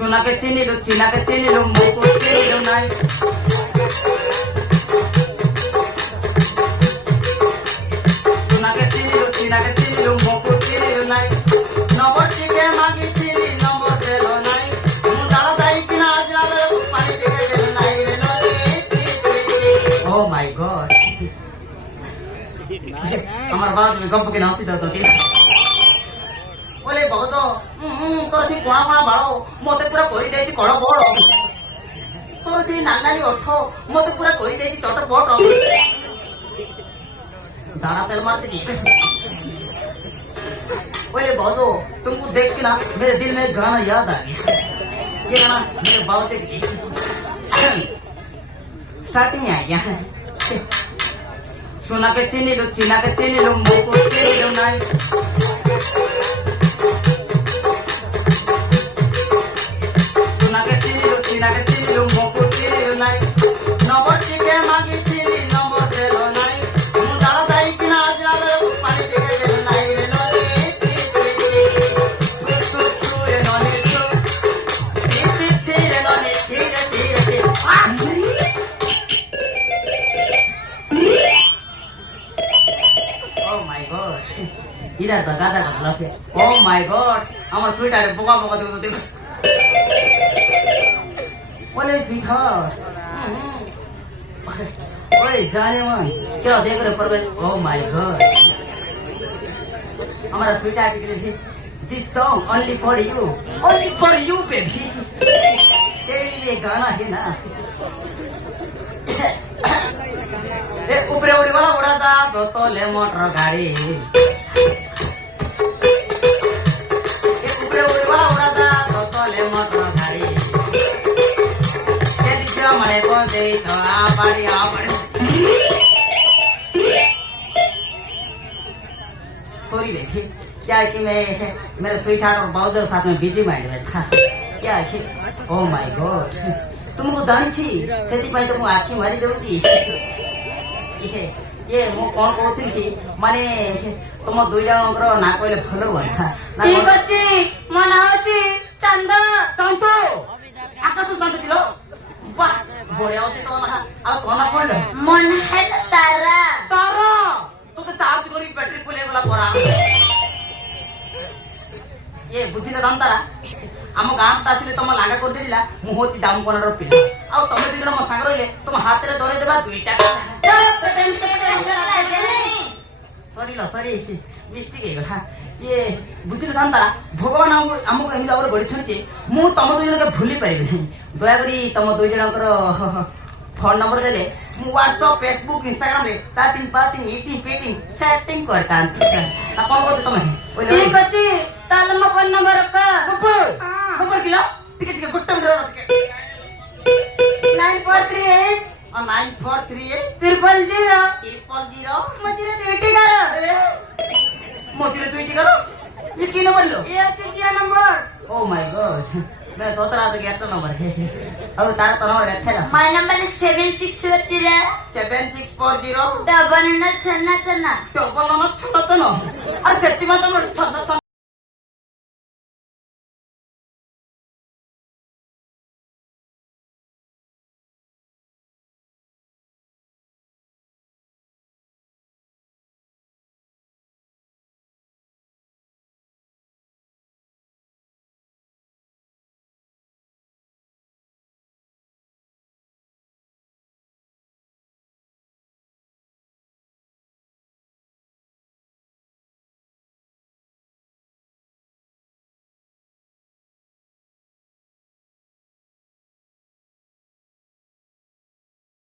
সোনাকে চিনিলু চিনাকে চিনিলু মুকু চিনিলু নাই সোনাকে চিনিলু চিনাকে চিনিলু মুকু চিনিলু নাই নম্বর টিকে মাগিছিলি নম্বর দেল নাই মু দাঁড়া যাই কিনা আসলা বেলু পানি টিকে দেল নাই রে নদী ও মাই গড আমার বাদ में गप के नाची दो बोले बहुत तोर से कोणा कोणा बाळ मते पूरा कहि देछि कळ बड़ तोर से नानाली ओठ मते पूरा कहि देछि टट बड़ दाना तेल मारते की बोले बहुत तुमको देख के ना मेरे दिल में गाना याद आ गया ये गाना मेरे बाबा के स्टार्टिंग आ गया সোনাকে চিনিলু চিনাকে চিনিলু মুকু চিনিলু নাই সোনাকে চিনিলু চিনাকে চিনিলু মুকু চিনিলু নাই নম্বর টিকে মাগিছিলি নম্বর দেল নাই মু দাঁড়া যাই কিনা আসলা বেলু পানি টিকে দেল নাই রে নদী রে নদী রে নদী ধীরে ধীরে इधर तो गादा का लगे ओ माय गॉड আমার সুইটারে বোকা বোকা দেখো দেখো बोले स्वीटहार्ट ओए जाने मन क्या देख रहे पर ओ माय गॉड हमारा स्वीटहार्ट के लिए this song only for you baby तेरे लिए गाना है ना ए ऊपर उड़ी वाला उड़ा था दो तोले मोटर गाड़ी मोटर गाड़ी ये दिशा मरे को दे तो आ पड़ी सॉरी बेबी क्या है कि मैं मेरे स्वीटहार्ट और बहुत साथ में बिजी माइंड में था क्या है कि ओ माय गॉड तुमको जानी थी सेठी पाई तुमको आखी मारी देउची ये मु कोन कहती थी माने तुम दुई जणकर ना कहले भलो हुआ ठीक अछि मन होची चंद तंतो आका तू तंतो दिलो वाह बढिया होती तो ना आ कोना पडलो मन है तारा तारा तो ताप करी बैटरी पुले वाला परा ये बुझिन दाम तारा आम गाँ आसिले तुम लागा कर देला मु होती दाम कोनर पिला आ तमे दिन मो संग रहिले तुम हाथ रे धरे देबा दुईटा सॉरी मिस्टेक है गला ये बुझिन दाम तारा भगवान हमको एम भाव बड़ी छे मु तुम दुई जन के भूली पाइबे दया करी तुम दुई जनकर फोन नंबर देले मु व्हाट्सएप फेसबुक इंस्टाग्राम रे starting parting eating petting setting करता अपन को तुम ठीक अछि ताल म फोन नंबर का नंबर किला टिके टिके गुट्टा मिरो टिके 9438 9438 000 मजिरे दुईटी करो मोतिरे दुईटी करो ये की नंबर लो ये अछि नंबर ओ माय गॉड मैं सोच रहा था कि एक नंबर है अब तारा तो नंबर रखे ना माय नंबर is 7640 7640 डबल न छन्ना छन्ना डबल न छन्ना तो अरे सेति में तो